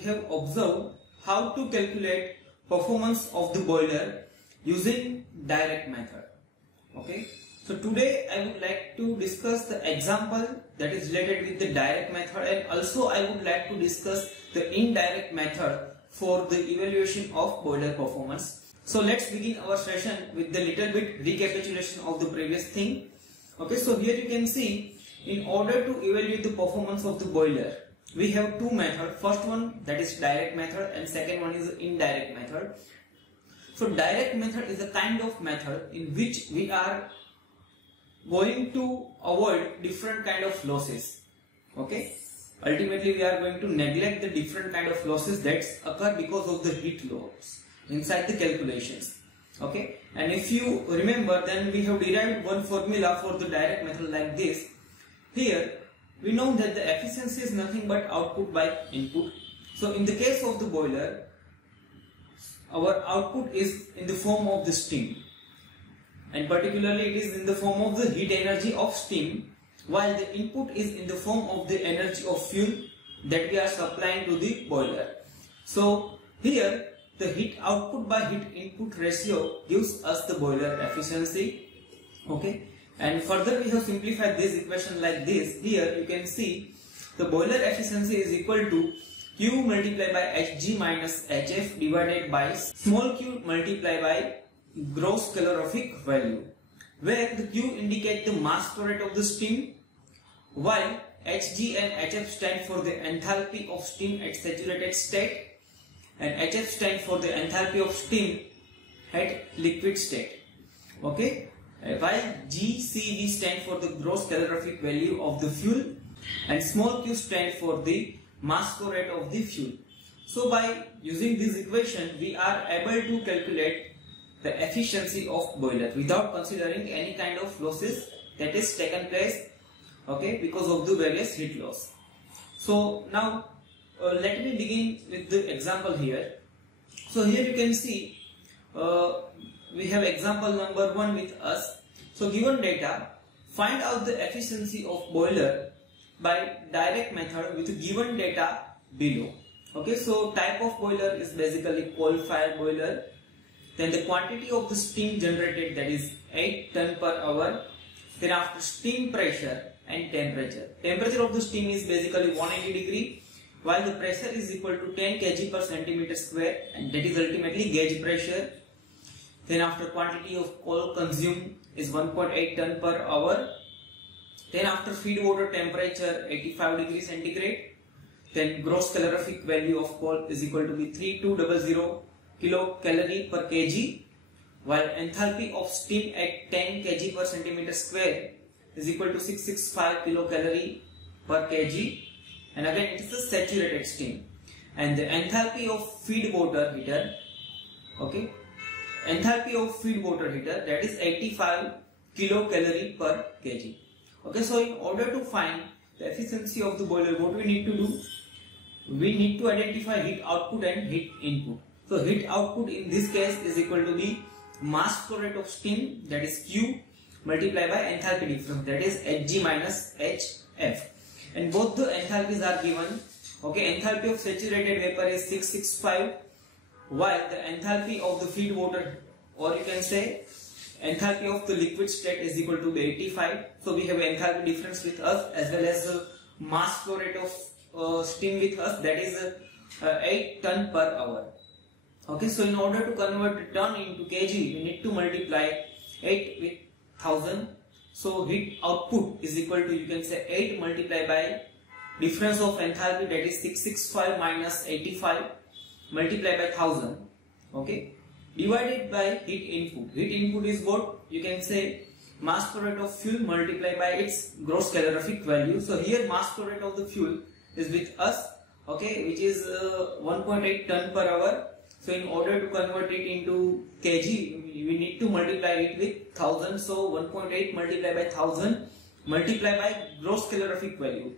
we have observed how to calculate performance of the boiler using direct method. Okay. So today I would like to discuss the example that is related with the direct method, and also I would like to discuss the indirect method for the evaluation of boiler performance. So let's begin our session with the little bit recapitulation of the previous thing. Okay, so here you can see, in order to evaluate the performance of the boiler, we have two methods. First one, that is direct method, and second one is indirect method. So direct method is a kind of method in which we are going to avoid different kind of losses. Okay, ultimately we are going to neglect the different kind of losses that occur because of the heat loss inside the calculations. Okay, and if you remember, then we have derived one formula for the direct method like this. Here we know that the efficiency is nothing but output by input. So in the case of the boiler, our output is in the form of the steam, and particularly it is in the form of the heat energy of steam, while the input is in the form of the energy of fuel that we are supplying to the boiler. So here the heat output by heat input ratio gives us the boiler efficiency. Okay, and further we have simplified this equation like this. Here you can see the boiler efficiency is equal to Q multiplied by Hg minus Hf divided by small q multiplied by gross calorific value, where the Q indicate the mass flow rate of the steam, while Hg and Hf stand for the enthalpy of steam at saturated state, and Hf stand for the enthalpy of steam at liquid state. Okay, while GCV stand for the gross calorific value of the fuel, and small q stand for the mass flow rate of the fuel. So by using this equation, we are able to calculate the efficiency of boiler without considering any kind of losses that is taken place, okay, because of the various heat loss. So now let me begin with the example here. So here you can see we have example number 1 with us. So given data, find out the efficiency of boiler by direct method with given data below. Okay, so type of boiler is basically coal fire boiler. Then the quantity of the steam generated, that is 8 ton per hour. Then after steam pressure and temperature. Temperature of the steam is basically 180 degree, while the pressure is equal to 10 kg per centimeter square, and that is ultimately gauge pressure. Then after quantity of coal consumed is 1.8 ton per hour. Then after feed water temperature 85 degrees centigrade. Then gross calorific value of coal is equal to be 3200 kilocalorie per kg, while enthalpy of steam at 10 kg per centimeter square is equal to 665 kilocalorie per kg, and again it is a saturated steam. And the enthalpy of feed water heater, okay, enthalpy of feed water heater, that is 85 kilocalorie per kg. Okay, so in order to find the efficiency of the boiler, what we need to do? We need to identify heat output and heat input. So heat output in this case is equal to the mass flow rate of steam, that is Q, multiplied by enthalpy difference, that is Hg minus Hf. And both the enthalpies are given. Okay, enthalpy of saturated vapor is 665, while the enthalpy of the feed water, or you can say enthalpy of the liquid state, is equal to 85. So we have enthalpy difference with us, as well as mass flow rate of steam with us, that is 8 ton per hour. Okay, so in order to convert ton into kg, we need to multiply 8 with 1000. So heat output is equal to, you can say, 8 multiplied by difference of enthalpy, that is 665 minus 85 multiplied by 1000. Okay, divided by heat input. Heat input is what? You can say mass flow rate of fuel multiplied by its gross calorific value. So here mass flow rate of the fuel is with us, okay, which is 1.8 ton per hour. So in order to convert it into kg, we need to multiply it with 1000. So 1.8 multiplied by 1000 multiplied by gross calorific value,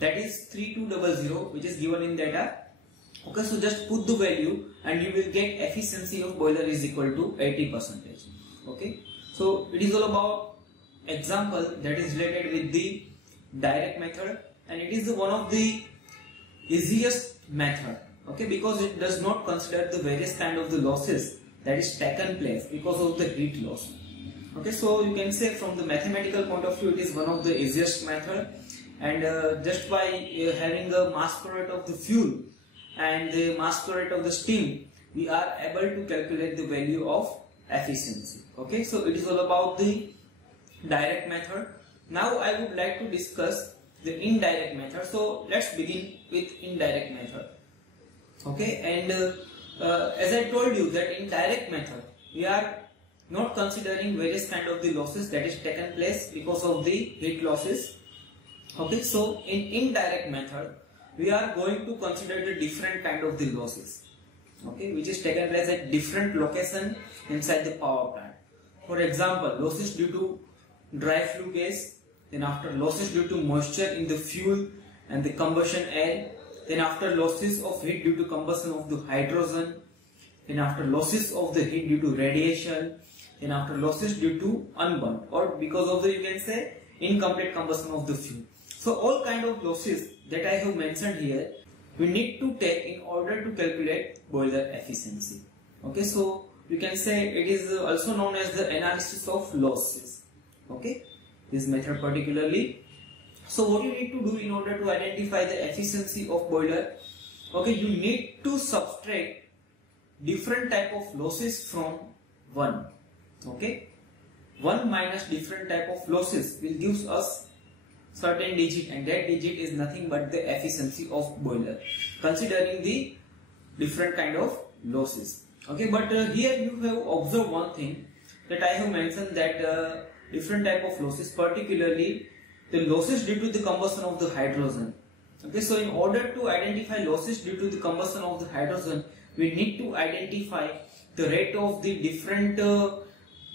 that is 3200, which is given in data. Okay, so just put the value and you will get efficiency of boiler is equal to 80%. Okay, so it is all about example that is related with the direct method, and it is one of the easiest method. Okay, because it does not consider the various kind of the losses that is taken place because of the heat loss. Okay, so you can say from the mathematical point of view, it is one of the easiest method, and just by having a mass flow rate of the fuel and the mass flow rate of the steam, we are able to calculate the value of efficiency. Okay, so it is all about the direct method. Now I would like to discuss the indirect method. So let's begin with indirect method. Okay, and as I told you that in direct method we are not considering various kind of the losses that is taken place because of the heat losses. Okay, so in indirect method we are going to consider the different kind of the losses, okay, which is taken place at different location inside the power plant. For example, losses due to dry flue gas, then after losses due to moisture in the fuel and the combustion air, then after losses of heat due to combustion of the hydrogen, then after losses of the heat due to radiation, then after losses due to unburnt or because of the, you can say, incomplete combustion of the fuel. So all kind of losses that I have mentioned here we need to take in order to calculate boiler efficiency. Okay, so you can say it is also known as the analysis of losses. Okay, this method particularly. So what you need to do in order to identify the efficiency of boiler, okay, you need to subtract different type of losses from 1. Okay, 1 minus different type of losses will give us certain digit, and that digit is nothing but the efficiency of boiler considering the different kind of losses. Okay, but here you have observed one thing that I have mentioned, that different type of losses, particularly the losses due to the combustion of the hydrogen. Okay, so in order to identify losses due to the combustion of the hydrogen, we need to identify the rate of the different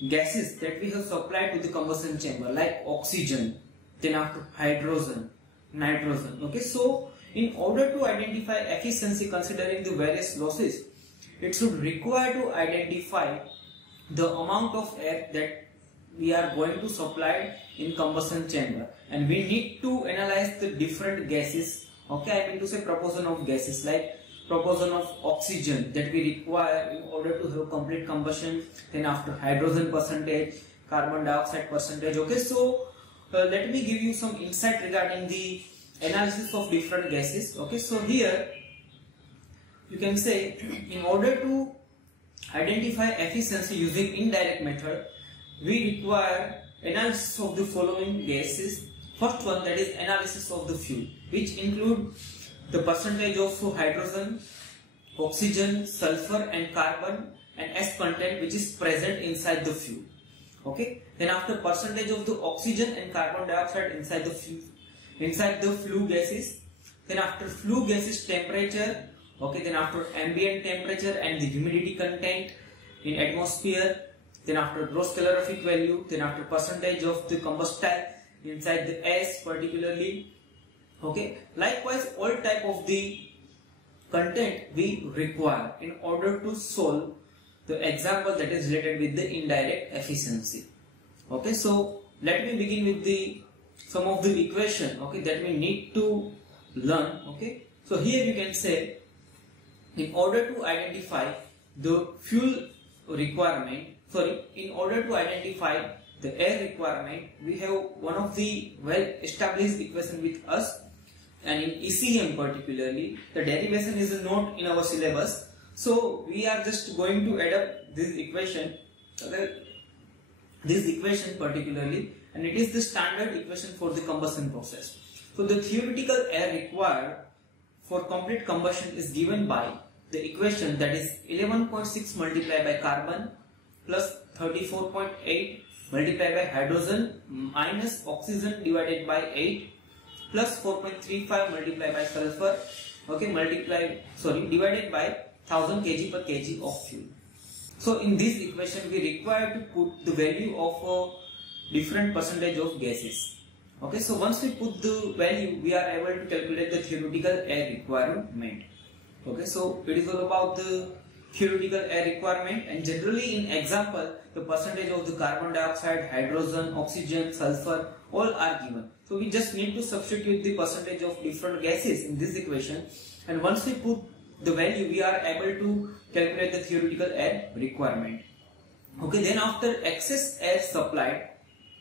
gases that we have supplied to the combustion chamber, like oxygen, then after hydrogen, nitrogen. Okay, so in order to identify efficiency considering the various losses, it should require to identify the amount of air that we are going to supply in combustion chamber, and we need to analyze the different gases. Okay, I mean to say proportion of gases, like proportion of oxygen that we require in order to have complete combustion, then after hydrogen percentage, carbon dioxide percentage. Okay, so let me give you some insight regarding the analysis of different gases. Okay, so here you can say in order to identify efficiency using indirect method, we require analysis of the following gases. First one, that is analysis of the fuel, which include the percentage of hydrogen, oxygen, sulfur and carbon and S content which is present inside the fuel. Okay, then after percentage of the oxygen and carbon dioxide inside the fuel, inside the flue gases, then after flue gases temperature, okay, then after ambient temperature and the humidity content in atmosphere, then after gross calorific value, then after percentage of the combustile inside the S particularly. Okay, likewise all type of the content we require in order to solve the example that is related with the indirect efficiency. Okay, so let me begin with the some of the equation, okay, that we need to learn. Okay, so here you can say in order to identify the fuel requirement, in order to identify the air requirement, we have one of the well established equation with us, and in ECM particularly the derivation is not in our syllabus, so we are just going to add up this equation, this equation particularly, and it is the standard equation for the combustion process. So the theoretical air required for complete combustion is given by the equation, that is 11.6 multiplied by carbon plus 34.8 multiplied by hydrogen minus oxygen divided by 8 plus 4.35 multiplied by sulfur, okay, divided by 1000 kg per kg of fuel. So in this equation we require to put the value of different percentage of gases. Okay, so once we put the value, we are able to calculate the theoretical air requirement. Okay, so it is all about the theoretical air requirement, and generally in example the percentage of the carbon dioxide, hydrogen, oxygen, sulfur all are given. So we just need to substitute the percentage of different gases in this equation, and once we put the value, we are able to calculate the theoretical air requirement. Okay, then after excess air supplied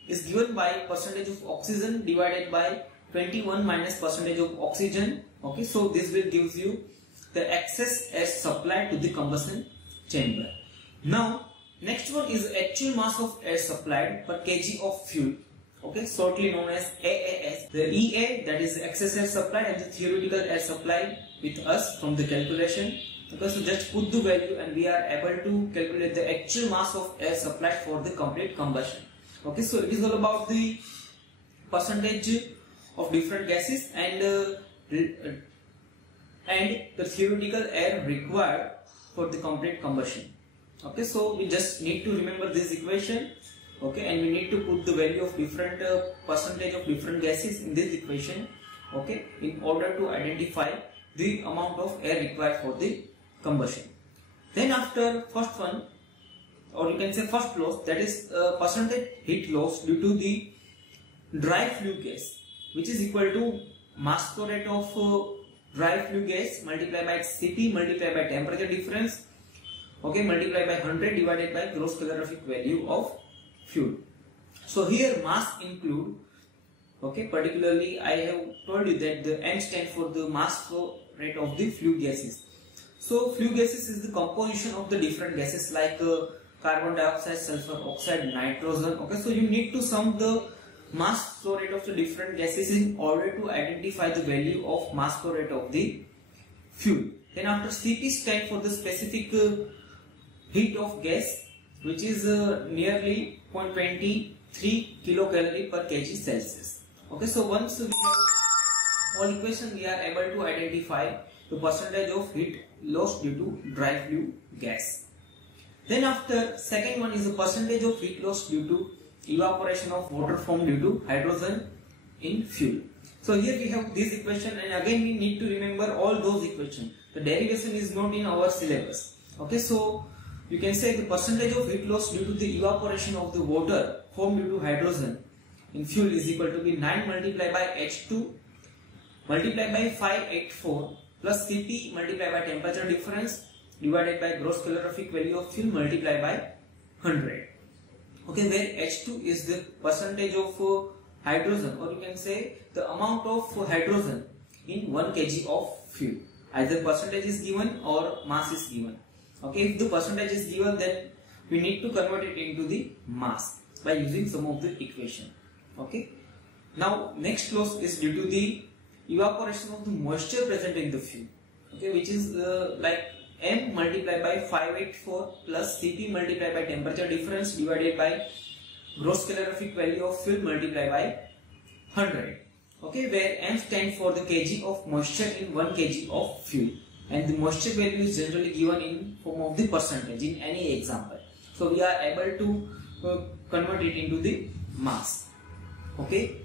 is given by percentage of oxygen divided by 21 minus percentage of oxygen. Okay, so this will gives you the excess air supplied to the combustion chamber. Now next one is actual mass of air supplied per kg of fuel. Okay, shortly known as AAS. The EA, that is excess air supply, and the theoretical air supply with us from the calculation. Okay, so just put the value and we are able to calculate the actual mass of air supplied for the complete combustion. Okay, so it is all about the percentage of different gases and the theoretical air required for the complete combustion. Okay, so we just need to remember this equation. Okay, and we need to put the value of different percentage of different gases in this equation. Okay, in order to identify the amount of air required for the combustion. Then after first one, or you can say first loss, that is percentage heat loss due to the dry flue gas, which is equal to mass flow rate of dry flue gas multiplied by Cp multiplied by temperature difference, okay, multiplied by 100 divided by gross calorific value of fuel. So here mass include, okay, particularly I have told you that the M stands for the mass flow rate of the flue gases. So flue gases is the composition of the different gases like carbon dioxide, sulfur oxide, nitrogen. Okay, so you need to sum the mass flow rate of the different gases in order to identify the value of mass flow rate of the fuel. Then after Cp stands for the specific heat of gas, which is nearly 0.23 kilocalorie per kg Celsius. Okay, so once we have all equation, we are able to identify the percentage of heat loss due to dry flue gas. Then after second one is the percentage of heat loss due to evaporation of water formed due to hydrogen in fuel. So here we have this equation, and again we need to remember all those equations. The derivation is not in our syllabus. Okay, so you can say the percentage of heat loss due to the evaporation of the water formed due to hydrogen in fuel is equal to be 9 multiplied by H2 multiplied by 584 plus Cp multiplied by temperature difference divided by gross calorific value of fuel multiplied by 100. Okay, where H2 is the percentage of hydrogen, or you can say the amount of hydrogen in 1 kg of fuel. Either percentage is given or mass is given. Okay, if the percentage is given, then we need to convert it into the mass by using some of the equation. Okay, now next loss is due to the evaporation of the moisture present in the fuel. Okay, which is like M multiplied by 584 plus Cp multiplied by temperature difference divided by gross calorific value of fuel multiplied by 100. Okay, where M stands for the kg of moisture in 1 kg of fuel, and the moisture value is generally given in form of the percentage in any example. So we are able to convert it into the mass. Okay,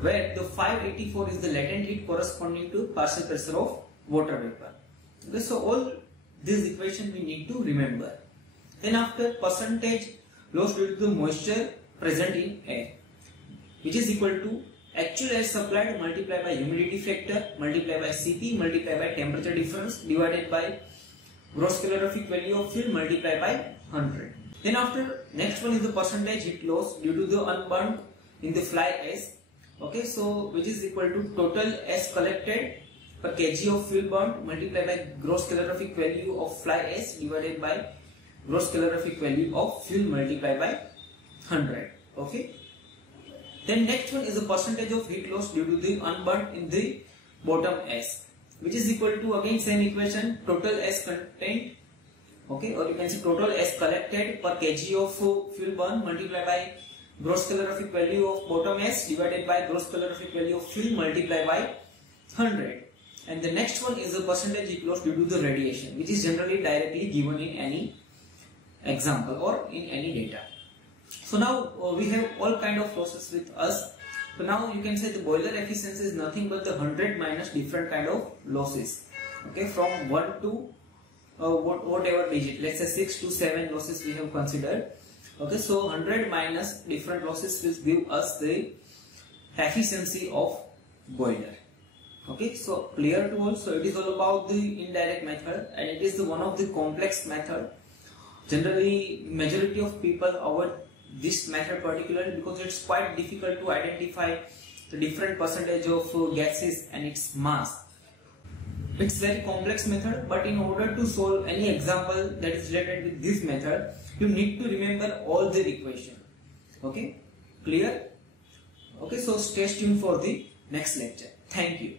where the 584 is the latent heat corresponding to partial pressure of water vapor. Okay, so all this equation we need to remember. Then after percentage loss due to the moisture present in air, which is equal to actual air supplied multiplied by humidity factor multiplied by Cp multiplied by temperature difference divided by gross calorific value of fuel multiplied by 100. Then after next one is the percentage heat loss due to the unburnt in the fly ash. Okay, so which is equal to total ash collected per kg of fuel burnt multiplied by gross calorific value of fly ash divided by gross calorific value of fuel multiplied by 100. Okay. Then next one is the percentage of heat loss due to the unburnt in the bottom ash, which is equal to again same equation, total ash contained, okay, or you can say total ash collected per kg of fuel burn multiplied by gross calorific value of bottom ash divided by gross calorific value of fuel multiplied by 100. And the next one is the percentage heat loss due to the radiation, which is generally directly given in any example or in any data. So now we have all kind of losses with us. So now you can say the boiler efficiency is nothing but the 100 minus different kind of losses. Okay, from 1 to whatever digit, let's say 6 to 7 losses we have considered. Okay, so 100 minus different losses will give us the efficiency of boiler. Okay, so clear to all. So it is all about the indirect method, and it is one of the complex method. Generally, majority of people avoid this method particularly because it's quite difficult to identify the different percentage of gases and its mass. It's very complex method, but in order to solve any example that is related with this method, you need to remember all the equation. Okay, clear? Okay, so stay tuned for the next lecture. Thank you.